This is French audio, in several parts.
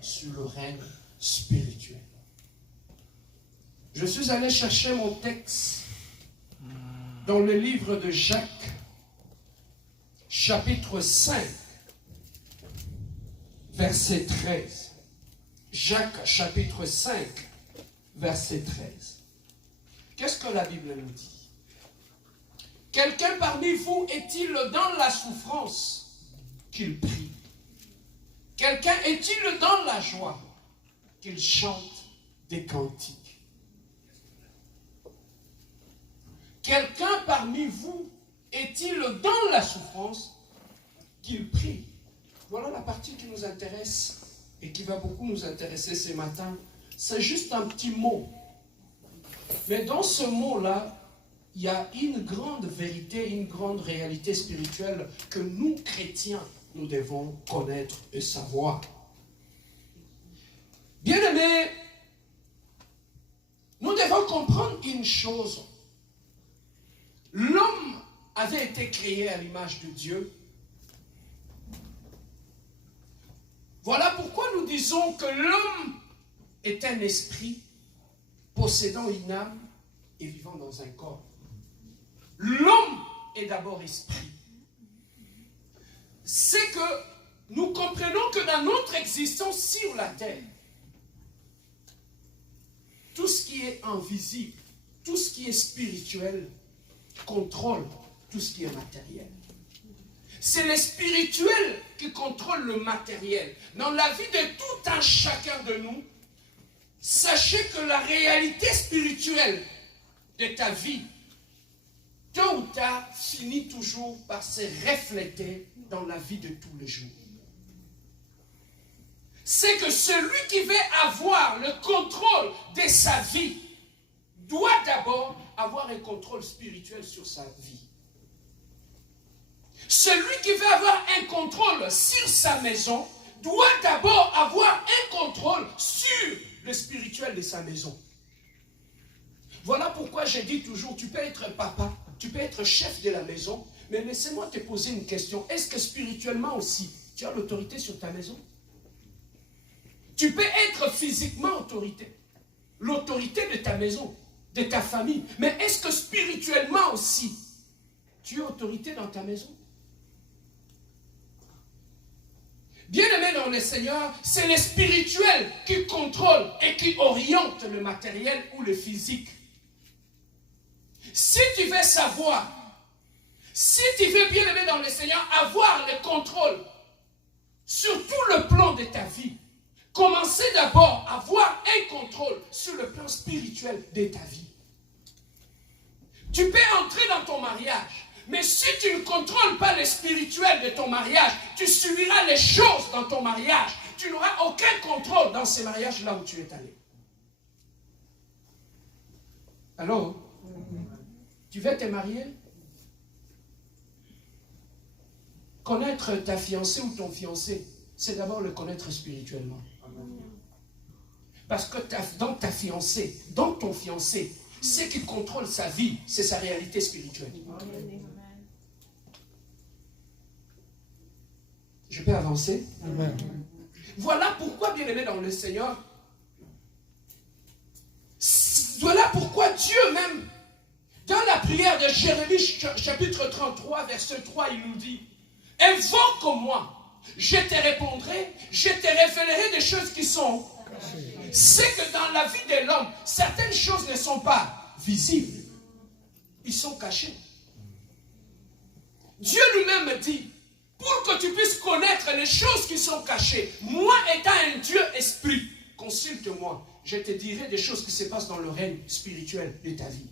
sur le règne spirituel. Je suis allé chercher mon texte dans le livre de Jacques, chapitre 5, verset 13. Jacques, chapitre 5, verset 13. Qu'est-ce que la Bible nous dit? Quelqu'un parmi vous est-il dans la souffrance qu'il prie? Quelqu'un est-il dans la joie qu'il chante des cantiques? Quelqu'un parmi vous est-il dans la souffrance qu'il prie? Voilà la partie qui nous intéresse et qui va beaucoup nous intéresser ce matin. C'est juste un petit mot. Mais dans ce mot-là, il y a une grande vérité, une grande réalité spirituelle que nous, chrétiens, nous devons connaître et savoir. Bien-aimés, nous devons comprendre une chose. L'homme avait été créé à l'image de Dieu. Voilà pourquoi nous disons que l'homme est un esprit possédant une âme et vivant dans un corps. L'homme est d'abord esprit. C'est que nous comprenons que dans notre existence sur la terre, tout ce qui est invisible, tout ce qui est spirituel, contrôle tout ce qui est matériel. C'est le spirituel qui contrôle le matériel. Dans la vie de tout un chacun de nous, sachez que la réalité spirituelle de ta vie, tôt ou tard, finit toujours par se refléter dans la vie de tous les jours. C'est que celui qui veut avoir le contrôle de sa vie doit d'abord avoir un contrôle spirituel sur sa vie. Celui qui veut avoir un contrôle sur sa maison doit d'abord avoir un contrôle sur le spirituel de sa maison. Voilà pourquoi je dis toujours, tu peux être papa, tu peux être chef de la maison, mais laissez-moi te poser une question. Est-ce que spirituellement aussi, tu as l'autorité sur ta maison? Tu peux être physiquement autorité, l'autorité de ta maison, de ta famille, mais est-ce que spirituellement aussi, tu as autorité dans ta maison? Bien-aimé dans le Seigneur, c'est le spirituel qui contrôle et qui oriente le matériel ou le physique. Si tu veux savoir, si tu veux, bien-aimé dans le Seigneur, avoir le contrôle sur tout le plan de ta vie, commencez d'abord à avoir un contrôle sur le plan spirituel de ta vie. Tu peux entrer dans ton mariage, mais si tu ne contrôles pas le spirituel de ton mariage, tu subiras les choses dans ton mariage. Tu n'auras aucun contrôle dans ces mariages là où tu es allé. Alors, tu veux te marier? Connaître ta fiancée ou ton fiancé, c'est d'abord le connaître spirituellement. Parce que dans ta fiancée, dans ton fiancé, ce qui contrôle sa vie, c'est sa réalité spirituelle. Je peux avancer? Amen. Voilà pourquoi, bien-aimé dans le Seigneur, voilà pourquoi Dieu même, dans la prière de Jérémie, chapitre 33, verset 3, il nous dit, « Invoque-moi, je te répondrai, je te révélerai des choses qui sont... » C'est que dans la vie de l'homme, certaines choses ne sont pas visibles. Ils sont cachés. Dieu lui-même dit, pour que tu puisses connaître les choses qui sont cachées, moi étant un Dieu esprit, consulte-moi, je te dirai des choses qui se passent dans le règne spirituel de ta vie.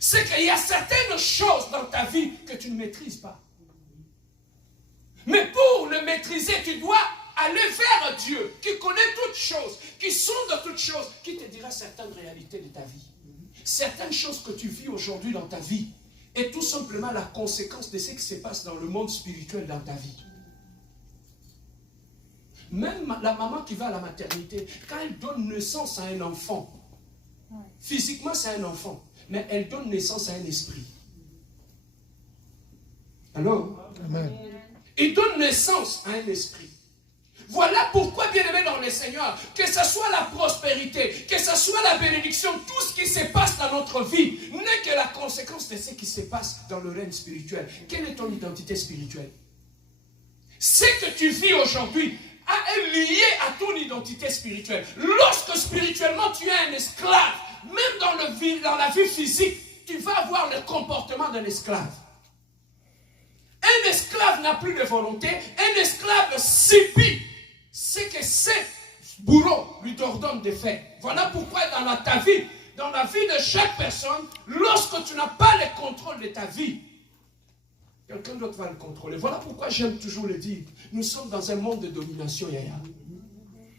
C'est qu'il y a certaines choses dans ta vie que tu ne maîtrises pas. Mais pour le maîtriser, tu dois aller vers Dieu, qui connaît toutes choses, qui sonde toutes choses, qui te dira certaines réalités de ta vie. Certaines choses que tu vis aujourd'hui dans ta vie est tout simplement la conséquence de ce qui se passe dans le monde spirituel dans ta vie. Même la maman qui va à la maternité, quand elle donne naissance à un enfant, physiquement c'est un enfant, mais elle donne naissance à un esprit. Alors, Amen. Il donne naissance à un esprit. Voilà pourquoi, bien-aimé Seigneur, que ce soit la prospérité, que ce soit la bénédiction, tout ce qui se passe dans notre vie n'est que la conséquence de ce qui se passe dans le règne spirituel. Quelle est ton identité spirituelle? Ce que tu vis aujourd'hui est lié à ton identité spirituelle. Lorsque spirituellement tu es un esclave, même dans la vie physique, tu vas avoir le comportement d'un esclave. Un esclave n'a plus de volonté, un esclave subit ce que ses bourreaux lui ordonnent de faire. Voilà pourquoi dans ta vie, dans la vie de chaque personne, lorsque tu n'as pas le contrôle de ta vie, quelqu'un d'autre va le contrôler. Voilà pourquoi j'aime toujours le dire. Nous sommes dans un monde de domination, Yaya.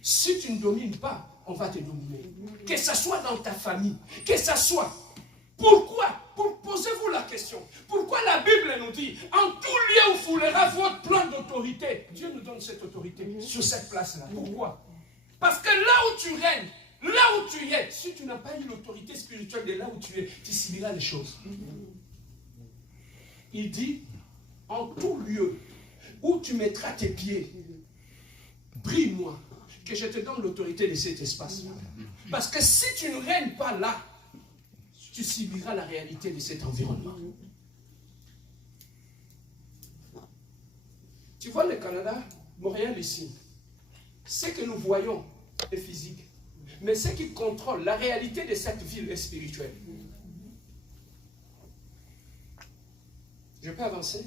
Si tu ne domines pas, on va te dominer. Que ce soit dans ta famille, que ce soit. Pourquoi? Posez-vous la question. Pourquoi la Bible nous dit, en tout lieu où foulera votre plan d'autorité, Dieu nous donne cette autorité sur cette place-là. Pourquoi? Parce que là où tu règnes, là où tu es, si tu n'as pas eu l'autorité spirituelle de là où tu es, tu subiras les choses. Il dit, en tout lieu où tu mettras tes pieds, prie-moi que je te donne l'autorité de cet espace-là. Parce que si tu ne règnes pas là, tu subiras la réalité de cet environnement. Tu vois le Canada, Montréal ici, ce que nous voyons est physique. Mais ce qui contrôle la réalité de cette ville est spirituel. Je peux avancer?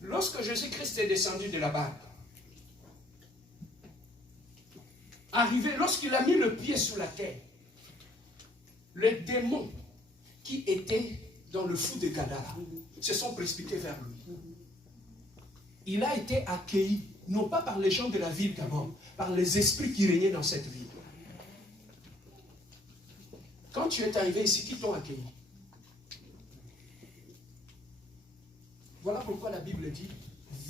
Lorsque Jésus-Christ est descendu de la barque, arrivé, lorsqu'il a mis le pied sur la terre, les démons qui étaient dans le fou de Gadara se sont précipités vers lui. Il a été accueilli, non pas par les gens de la ville d'abord, par les esprits qui régnaient dans cette ville. Quand tu es arrivé ici, qui t'ont accueilli? Voilà pourquoi la Bible dit,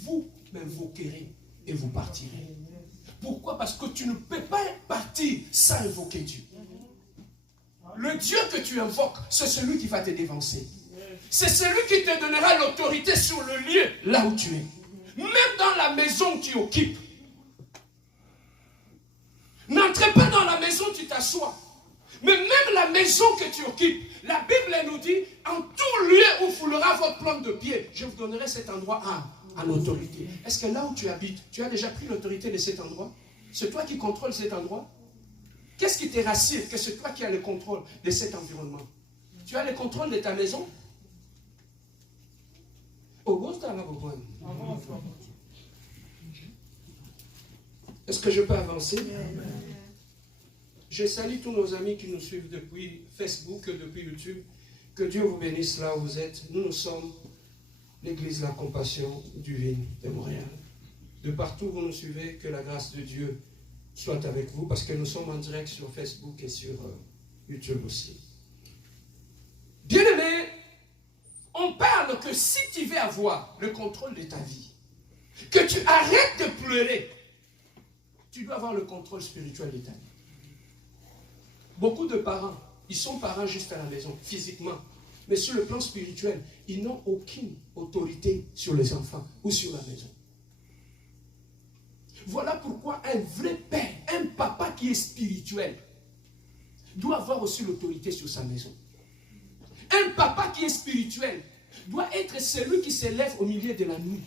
vous m'invoquerez et vous partirez. Pourquoi? Parce que tu ne peux pas partir sans invoquer Dieu. Le Dieu que tu invoques, c'est celui qui va te dévancer. C'est celui qui te donnera l'autorité sur le lieu là où tu es. Même dans la maison que tu occupes. N'entrez pas dans la maison, tu t'assois. Mais même la maison que tu occupes, la Bible nous dit, en tout lieu où foulera votre plante de pied, je vous donnerai cet endroit en autorité. Est-ce que là où tu habites, tu as déjà pris l'autorité de cet endroit? C'est toi qui contrôles cet endroit? Qu'est-ce qui te rassure que c'est toi qui as le contrôle de cet environnement? Tu as le contrôle de ta maison? Est-ce que je peux avancer? Je salue tous nos amis qui nous suivent depuis Facebook, depuis YouTube. Que Dieu vous bénisse là où vous êtes. Nous sommes l'Église La Compassion du Vigne de Montréal. De partout où vous nous suivez, que la grâce de Dieu soit avec vous, parce que nous sommes en direct sur Facebook et sur YouTube aussi. Bien-aimé, on parle que si tu veux avoir le contrôle de ta vie, que tu arrêtes de pleurer, tu dois avoir le contrôle spirituel de ta vie. Beaucoup de parents, ils sont parents juste à la maison, physiquement, mais sur le plan spirituel, ils n'ont aucune autorité sur les enfants ou sur la maison. Voilà pourquoi un vrai père, un papa qui est spirituel, doit avoir aussi l'autorité sur sa maison. Un papa qui est spirituel doit être celui qui se lève au milieu de la nuit,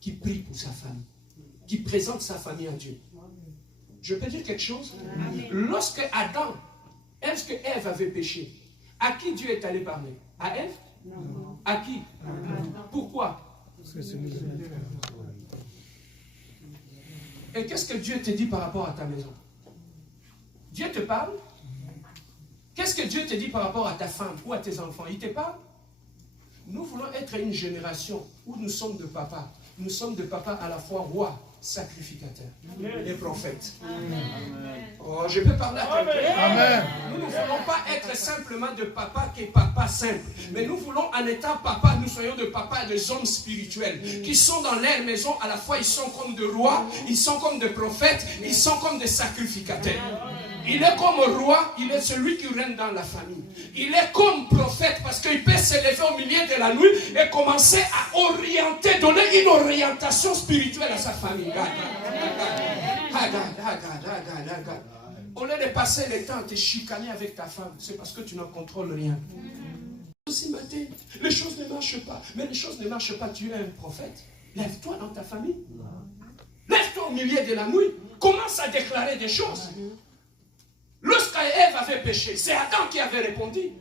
qui prie pour sa famille, qui présente sa famille à Dieu. Je peux dire quelque chose? Lorsque Adam, est-ce que Ève avait péché? À qui Dieu est allé parler? À Ève? Non. À qui? Pourquoi? Parce que c'est Et qu'est-ce que Dieu te dit par rapport à ta maison? Dieu te parle? Qu'est-ce que Dieu te dit par rapport à ta femme ou à tes enfants? Il te parle? Nous voulons être une génération où nous sommes de papas. Nous sommes de papas à la fois rois, sacrificateurs et prophètes. Oh, je peux parler à quelqu'un. Amen. Nous ne voulons pas être simplement de papa qui est papa simple. Mais nous voulons, en étant papa, nous soyons de papa et des hommes spirituels qui sont dans leur maison. À la fois, ils sont comme de rois, ils sont comme de prophètes, ils sont comme des sacrificateurs. Il est comme roi, il est celui qui règne dans la famille. Il est comme prophète parce qu'il peut se lever au milieu de la nuit et commencer à orienter, donner une orientation spirituelle à sa famille. Au lieu de passer le temps à te chicaner avec ta femme, c'est parce que tu ne contrôles rien. Aussi matin, les choses ne marchent pas. Mais les choses ne marchent pas, tu es un prophète. Lève-toi dans ta famille. Lève-toi au milieu de la nuit. Commence à déclarer des choses. Lorsqu'Ève avait péché, c'est Adam qui avait répondu.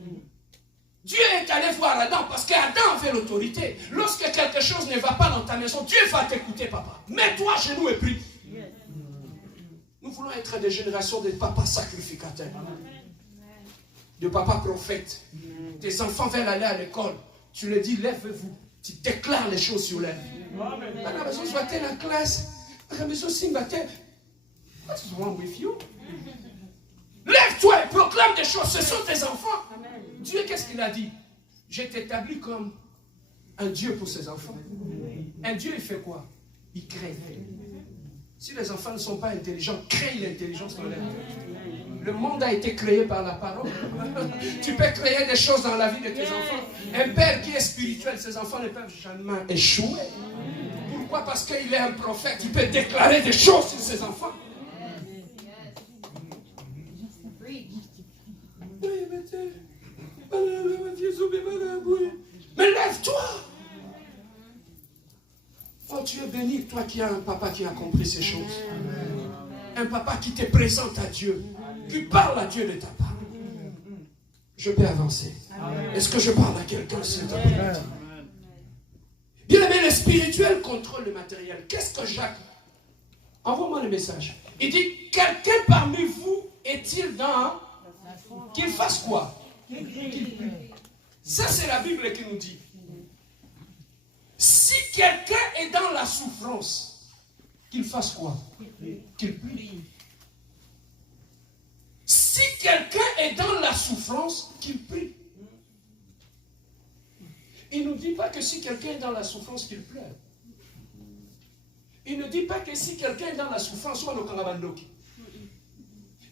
Dieu est allé voir Adam parce qu'Adam avait l'autorité. Lorsque quelque chose ne va pas dans ta maison, Dieu va t'écouter, papa. Mets-toi à genoux et prie. Nous voulons être des générations de papas sacrificateurs. De papas prophètes. Tes enfants veulent aller à l'école. Tu leur dis, lève-vous. Tu déclares les choses sur leur vie. À la maison, soit dans la classe. À la maison, Simbaté. What's wrong with you? Lève-toi et proclame des choses. Ce sont tes enfants. Dieu, qu'est-ce qu'il a dit? Je t'établis comme un Dieu pour ses enfants. Un Dieu, il fait quoi? Il crée. Si les enfants ne sont pas intelligents, crée l'intelligence dans leur vie. Le monde a été créé par la parole. Tu peux créer des choses dans la vie de tes enfants. Un père qui est spirituel, ses enfants ne peuvent jamais échouer. Pourquoi? Parce qu'il est un prophète. Tu peux déclarer des choses sur ses enfants. Mais lève-toi. Oh, tu es béni, toi qui as un papa qui a compris ces choses. Un papa qui te présente à Dieu, qui parle à Dieu de ta part. Je peux avancer. Est-ce que je parle à quelqu'un cet après-midi? Bien aimé, le spirituel contrôle le matériel. Qu'est-ce que Jacques... Envoie-moi le message. Il dit, quelqu'un parmi vous est-il dans... Qu'il fasse quoi? Ça, c'est la Bible qui nous dit. Si quelqu'un est dans la souffrance, qu'il fasse quoi? Qu'il prie. Si quelqu'un est dans la souffrance, qu'il prie. Il ne dit pas que si quelqu'un est dans la souffrance, qu'il pleure. Il ne dit pas que si quelqu'un est dans la souffrance, soit le Kangabandoki.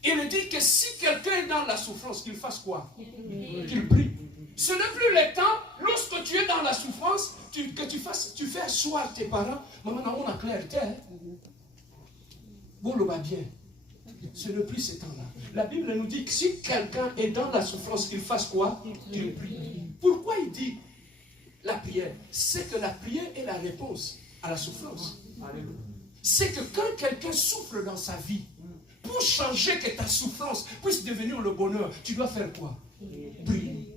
Il dit que si quelqu'un est dans la souffrance, qu'il fasse quoi? Qu'il prie. Ce n'est plus le temps, lorsque tu es dans la souffrance, que tu fais asseoir tes parents. Maman, on a clarté. Bon, le va bien. Ce n'est plus ce temps-là. La Bible nous dit que si quelqu'un est dans la souffrance, qu'il fasse quoi? Qu'il prie. Pourquoi il dit la prière? C'est que la prière est la réponse à la souffrance. C'est que quand quelqu'un souffre dans sa vie, pour changer que ta souffrance puisse devenir le bonheur, tu dois faire quoi? Prier.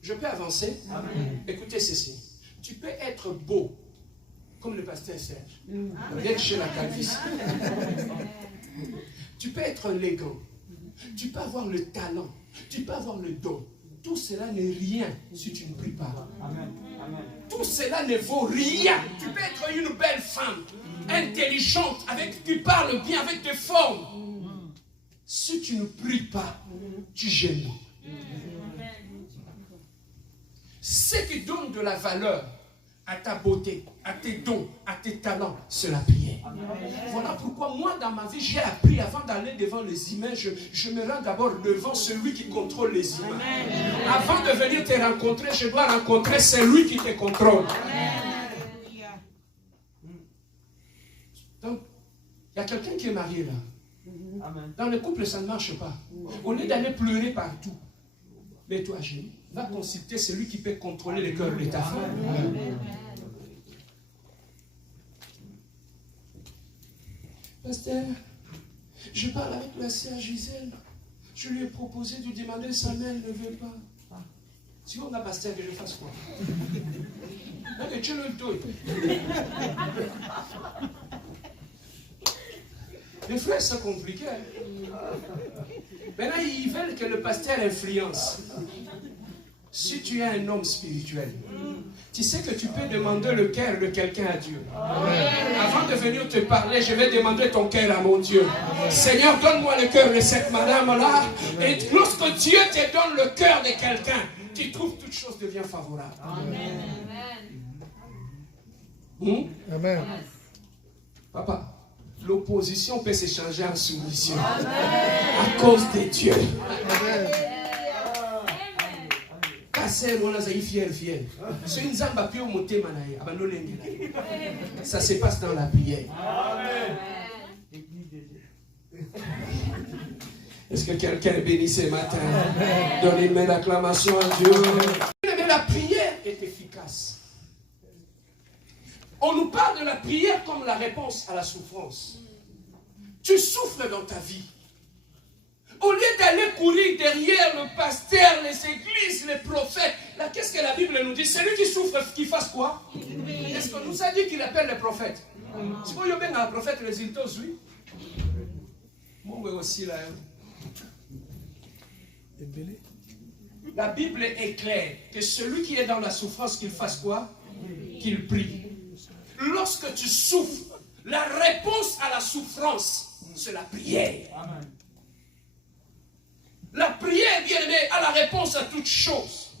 Je peux avancer? Amen. Écoutez ceci. Tu peux être beau, comme le pasteur Serge. Viens chez la calvitie. Tu peux être élégant. Tu peux avoir le talent. Tu peux avoir le don. Tout cela n'est rien si tu ne pries pas. Amen. Tout cela ne vaut rien. Tu peux être une belle femme, intelligente, qui parle bien, avec des formes. Si tu ne pries pas, tu gênes. Ce qui donne de la valeur à ta beauté, à tes dons, à tes talents, c'est la prière. Voilà pourquoi moi dans ma vie, j'ai appris avant d'aller devant les images, je me rends d'abord devant celui qui contrôle les images. Avant de venir te rencontrer, je dois rencontrer celui qui te contrôle. Donc, il y a quelqu'un qui est marié là. Dans le couple, ça ne marche pas. Au lieu d'aller pleurer partout, mets-toi à genoux. Va consulter celui qui peut contrôler le cœur de ta femme. Pasteur, je parle avec la sœur Gisèle. Je lui ai proposé de demander sa mère, elle ne veut pas. Si on a pasteur, que je fasse quoi? Les frères, c'est compliqué. Maintenant, ils veulent que le pasteur influence. Si tu es un homme spirituel, tu sais que tu peux demander le cœur de quelqu'un à Dieu. Avant de venir te parler, je vais demander ton cœur à mon Dieu. Seigneur, donne-moi le cœur de cette madame-là. Et lorsque Dieu te donne le cœur de quelqu'un, tu trouves toute chose devient favorable. Amen. Papa, l'opposition peut se changer en soumission. À cause de Dieu. Ta passer, on a fier. C'est une zamba pio monté manaï. Ça se passe dans la prière. Amen. Est-ce que quelqu'un est béni ce matin? Donnez-moi l'acclamation à Dieu. Mais la prière est efficace. On nous parle de la prière comme la réponse à la souffrance. Tu souffres dans ta vie. Au lieu d'aller courir derrière le pasteur, les églises, les prophètes, là, qu'est-ce que la Bible nous dit? Celui qui souffre, qu'il fasse quoi? Est-ce qu'on nous a dit qu'il appelle les prophètes? Si vous avez un prophète, les iltos, oui. Moi aussi, là. La Bible est claire que celui qui est dans la souffrance, qu'il fasse quoi? Qu'il prie. Lorsque tu souffres, la réponse à la souffrance, c'est la prière. Amen. La prière, bien aimé, a la réponse à toutes choses.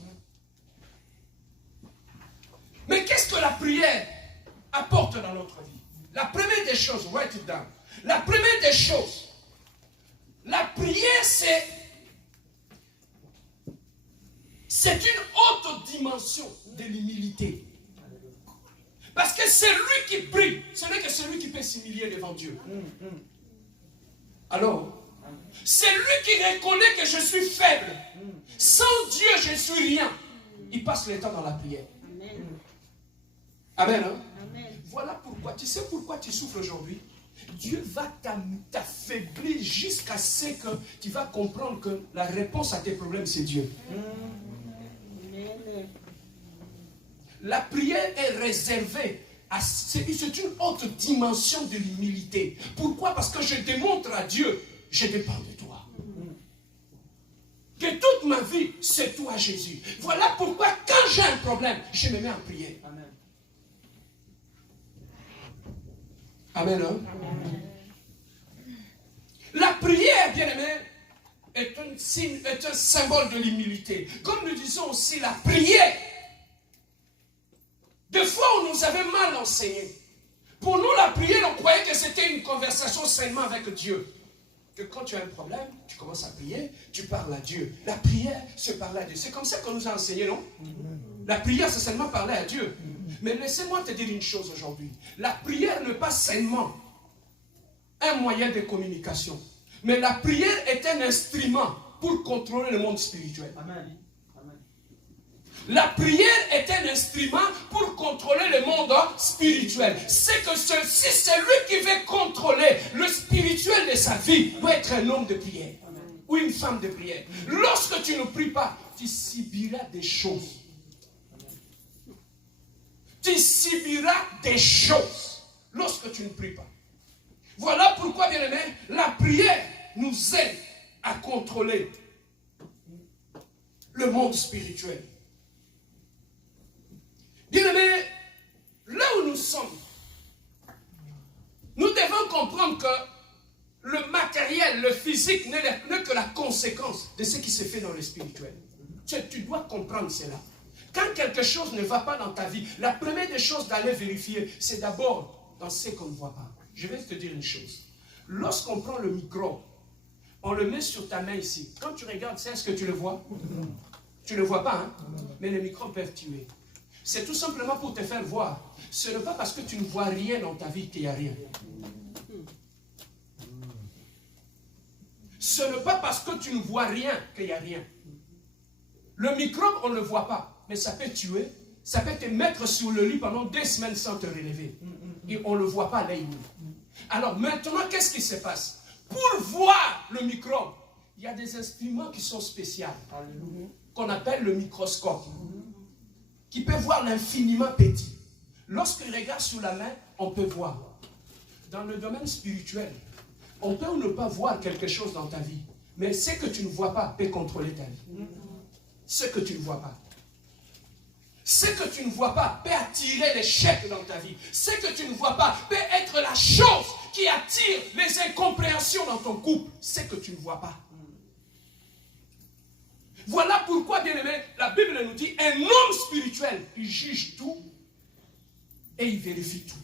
Mais qu'est-ce que la prière apporte dans notre vie? La première des choses, write it down. La première des choses, la prière, c'est une haute dimension de l'humilité. Parce que c'est lui qui prie, ce n'est que celui qui peut s'humilier devant Dieu. Alors, c'est lui qui reconnaît que je suis faible. Sans Dieu, je ne suis rien. Il passe le temps dans la prière. Amen. Hein? Amen. Voilà pourquoi, tu sais pourquoi tu souffres aujourd'hui? Dieu va t'affaiblir jusqu'à ce que tu vas comprendre que la réponse à tes problèmes, c'est Dieu. La prière est réservée à... C'est une haute dimension de l'humilité. Pourquoi? Parce que je démontre à Dieu, je dépends de toi. Que toute ma vie, c'est toi, Jésus. Voilà pourquoi, quand j'ai un problème, je me mets en prière. Amen. Amen. Hein? Amen. La prière, bien aimé, est un signe, est un symbole de l'humilité. Comme nous disons aussi, la prière. Des fois, on nous avait mal enseigné. Pour nous, la prière, on croyait que c'était une conversation seulement avec Dieu. Que quand tu as un problème, tu commences à prier, tu parles à Dieu. La prière, c'est parler à Dieu. C'est comme ça qu'on nous a enseigné, non? La prière, c'est seulement parler à Dieu. Mais laissez-moi te dire une chose aujourd'hui. La prière n'est pas seulement un moyen de communication. Mais la prière est un instrument pour contrôler le monde spirituel. Amen. La prière est un instrument pour contrôler le monde spirituel. C'est que si c'est lui qui veut contrôler le spirituel de sa vie, doit être un homme de prière. Amen. Ou une femme de prière. Lorsque tu ne pries pas, tu subiras des choses. Tu subiras des choses lorsque tu ne pries pas. Voilà pourquoi, bien aimé, la prière nous aide à contrôler le monde spirituel. Bien aimé, là où nous sommes, nous devons comprendre que le matériel, le physique n'est que la conséquence de ce qui se fait dans le spirituel. Tu dois comprendre cela. Quand quelque chose ne va pas dans ta vie, la première des choses d'aller vérifier, c'est d'abord dans ce qu'on ne voit pas. Je vais te dire une chose. Lorsqu'on prend le micro, on le met sur ta main ici. Quand tu regardes, est-ce que tu le vois? Tu ne le vois pas, hein? Mais les microbes peuvent tuer. C'est tout simplement pour te faire voir. Ce n'est pas parce que tu ne vois rien dans ta vie qu'il n'y a rien. Ce n'est pas parce que tu ne vois rien qu'il n'y a rien. Le microbe, on ne le voit pas, mais ça peut tuer. Ça peut te mettre sur le lit pendant 2 semaines sans te relever. Et on ne le voit pas à l'œil nu. Alors maintenant, qu'est-ce qui se passe? Pour voir le microbe, il y a des instruments qui sont spéciaux, qu'on appelle le microscope, qui peut voir l'infiniment petit. Lorsqu'il regarde sur la main, on peut voir. Dans le domaine spirituel, on peut ou ne pas voir quelque chose dans ta vie, mais ce que tu ne vois pas peut contrôler ta vie. Ce que tu ne vois pas. Ce que tu ne vois pas peut attirer l'échec dans ta vie. Ce que tu ne vois pas peut être la chose qui attire les incompréhensions dans ton couple. Ce que tu ne vois pas. Voilà pourquoi, bien aimé, la Bible nous dit, un homme spirituel, il juge tout et il vérifie tout.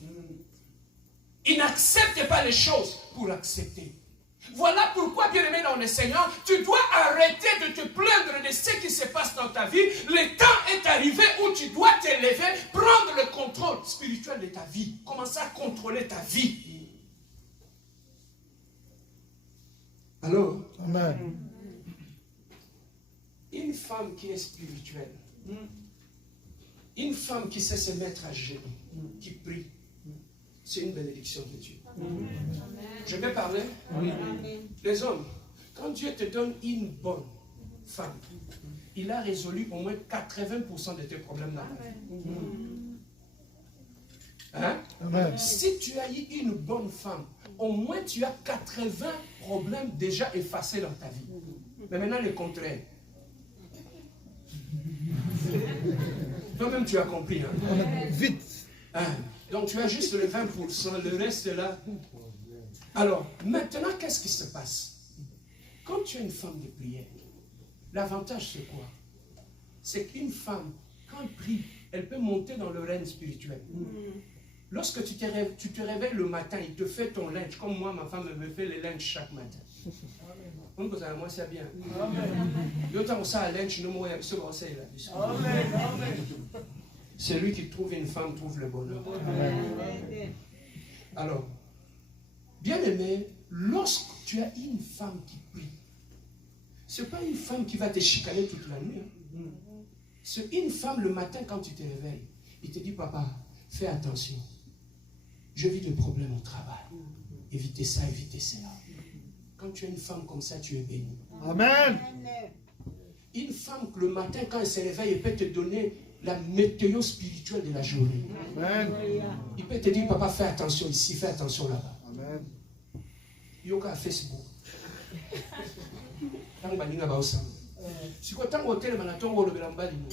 Il n'accepte pas les choses pour accepter. Voilà pourquoi, bien-aimé dans le Seigneur, tu dois arrêter de te plaindre de ce qui se passe dans ta vie. Le temps est arrivé où tu dois t'élever, prendre le contrôle spirituel de ta vie. Commencer à contrôler ta vie. Alors, Amen. Une femme qui est spirituelle, une femme qui sait se mettre à genoux, qui prie, c'est une bénédiction de Dieu. Je vais parler. Les hommes, quand Dieu te donne une bonne femme, il a résolu au moins 80% de tes problèmes dans la vie. Hein? Amen. Si tu as eu une bonne femme, au moins tu as 80 problèmes déjà effacés dans ta vie. Mais maintenant le contraire. Toi-même tu as compris. Hein? Vite. Hein? Donc tu as juste le 20%, le reste là. Alors, maintenant, qu'est-ce qui se passe? Quand tu as une femme de prière, l'avantage c'est quoi? C'est qu'une femme, quand elle prie, elle peut monter dans le règne spirituel. Lorsque tu te réveilles le matin, il te fait ton linge, comme moi, ma femme me fait le linge chaque matin. On peut dire, moi c'est bien. Celui qui trouve une femme trouve le bonheur. Alors, bien aimé, lorsque tu as une femme qui prie, ce n'est pas une femme qui va te chicaner toute la nuit. C'est une femme le matin quand tu te réveilles. Il te dit, papa, fais attention. Je vis des problèmes au travail. Évitez ça, évitez cela. Quand tu as une femme comme ça, tu es béni. Amen. Une femme que le matin, quand elle se réveille, elle peut te donner la météo spirituelle de la journée. Amen. Il peut te dire, papa, fais attention ici, fais attention là-bas. Amen. Yoka Facebook. Tant balinga ba osam. Siko tant hotel manatongo olobela mbali mo.